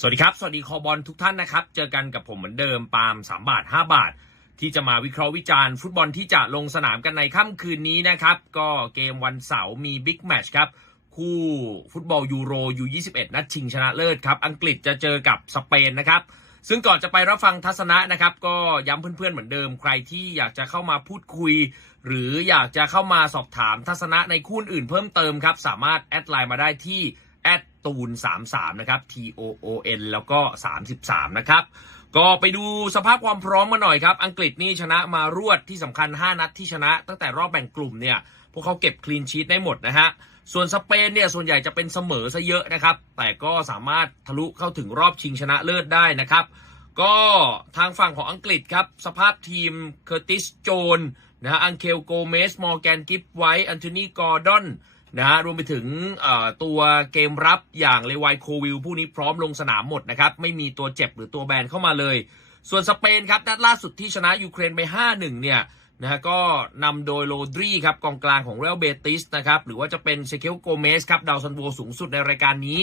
สวัสดีครับ สวัสดีคอบอลทุกท่านนะครับ เจอกันกับผมเหมือนเดิมปาล์ม3 บาท 5 บาท ที่จะมาวิเคราะห์วิจารณ์ฟุตบอลที่จะลงสนามกันในค่ำคืนนี้นะครับ ก็เกมวันเสาร์มีบิ๊กแมตช์ครับ คู่ฟุตบอลยูโรยู21 นัดชิงชนะเลิศครับ อังกฤษจะเจอกับสเปนนะครับ ซึ่งก่อนจะไปรับฟังทัศนะนะครับ ก็ย้ำเพื่อนๆเหมือนเดิม ใครที่อยากจะเข้ามาพูดคุย หรืออยากจะเข้ามาสอบถามทัศนะในคู่อื่นเพิ่มเติมครับสามารถแอดไลน์มาได้ที่ แอดตูน33 นะครับ T O O N แล้วก็ 33 นะครับ ก็ไปดูสภาพความพร้อมมาหน่อยครับ อังกฤษนี่ชนะมารวดที่สำคัญ 5 นัดที่ชนะตั้งแต่รอบแบ่งกลุ่มเนี่ย พวกเขาเก็บคลีนชีตได้หมดนะฮะ ส่วนสเปนเนี่ยส่วนใหญ่จะเป็นเสมอซะเยอะนะครับ แต่ก็สามารถทะลุเข้าถึงรอบชิงชนะเลิศได้นะครับ ก็ทางฝั่งของอังกฤษครับ สภาพทีมเคอร์ติสโจนนะฮะ อังเคลโกเมส มอร์แกนกิฟไวท์ อันโทนี กอร์ดอน นะฮะรวมไปถึงตัวเกมรับอย่างเลวายโควิลผู้นี้พร้อมลงสนามหมดนะครับ ไม่มีตัวเจ็บหรือตัวแบนเข้ามาเลย ส่วนสเปนครับนัดล่าสุดที่ชนะยูเครนไป 5-1 เนี่ยนะฮะก็นำโดยโรดรีครับกองกลางของเรอัลเบติสนะครับหรือว่าจะเป็นเซเคลโกเมสครับดาวซันโวสูงสุดในรายการนี้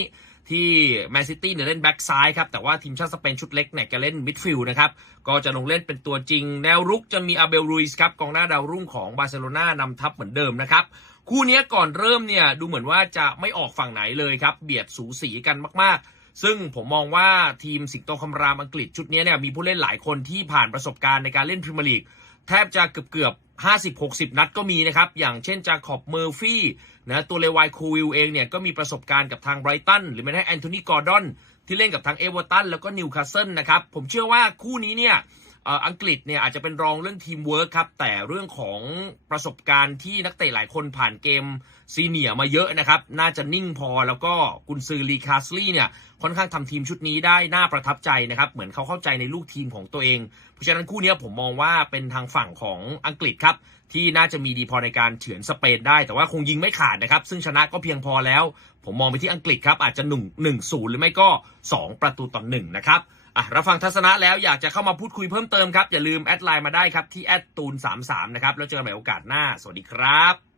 ที่แมนซิตี้เนี่ยเล่นแบ็กซ้ายครับ แต่ว่าทีมชาติสเปนชุดเล็กเนี่ยจะเล่นมิดฟิลด์นะครับ ก็จะลงเล่นเป็นตัวจริง แนวรุกจะมีอาเบลรุยส์ครับกองหน้าดาวรุ่งของบาร์เซโลนานำทัพเหมือนเดิมนะครับ คู่นี้ก่อนเริ่มเนี่ยดูเหมือนว่าจะไม่ออกฝั่งไหนเลยครับ เบียดสูสีกันมาก ๆ ซึ่งผมมองว่าทีมสิงโตคำรามอังกฤษชุดนี้เนี่ยมีผู้เล่นหลายคนที่ผ่านประสบการณ์ในการเล่นพรีเมียร์ลีกแทบจะเกือบเกือบ50-60 นัดก็มีนะครับ อย่างเช่นจาขอบเมอร์ฟี่นะตัวเลวายคูวิลเองเนี่ยก็มีประสบการณ์กับทางไบรตันหรือแม้แต่แอนโทนีกอร์ดอนที่เล่นกับทางเอเวอร์ตันแล้วก็นิวคาสเซิลนะครับ ผมเชื่อว่าคู่นี้เนี่ย อังกฤษเนี่ยอาจจะเป็นรองเรื่องทีมเวิร์คครับ แต่เรื่องของประสบการณ์ที่นักเตะหลายคนผ่านเกมซีเนียมาเยอะนะครับ น่าจะนิ่งพอแล้วก็กุนซือลีคาสลี่เนี่ยค่อนข้างทำทีมชุดนี้ได้น่าประทับใจนะครับ เหมือนเขาเข้าใจในลูกทีมของตัวเอง เพราะฉะนั้นคู่นี้ผมมองว่าเป็นทางฝั่งของอังกฤษครับ ที่น่าจะมีดีพอในการเฉือนสเปนได้ แต่ว่าคงยิงไม่ขาดนะครับ ซึ่งชนะก็เพียงพอแล้ว ผมมองไปที่อังกฤษครับอาจจะ1 1 0หนึ่งศูนย์หรือไม่ก็ 2 ประตูต่อ1นะครับ อะรับฟังทัศนะแล้วอยากจะเข้ามาพูดคุยเพิ่มเติมครับ อย่าลืมแอดไลน์มาได้ครับที่แอดตูน33นะครับแล้วเจอกันใหม่โอกาสหน้า สวัสดีครับ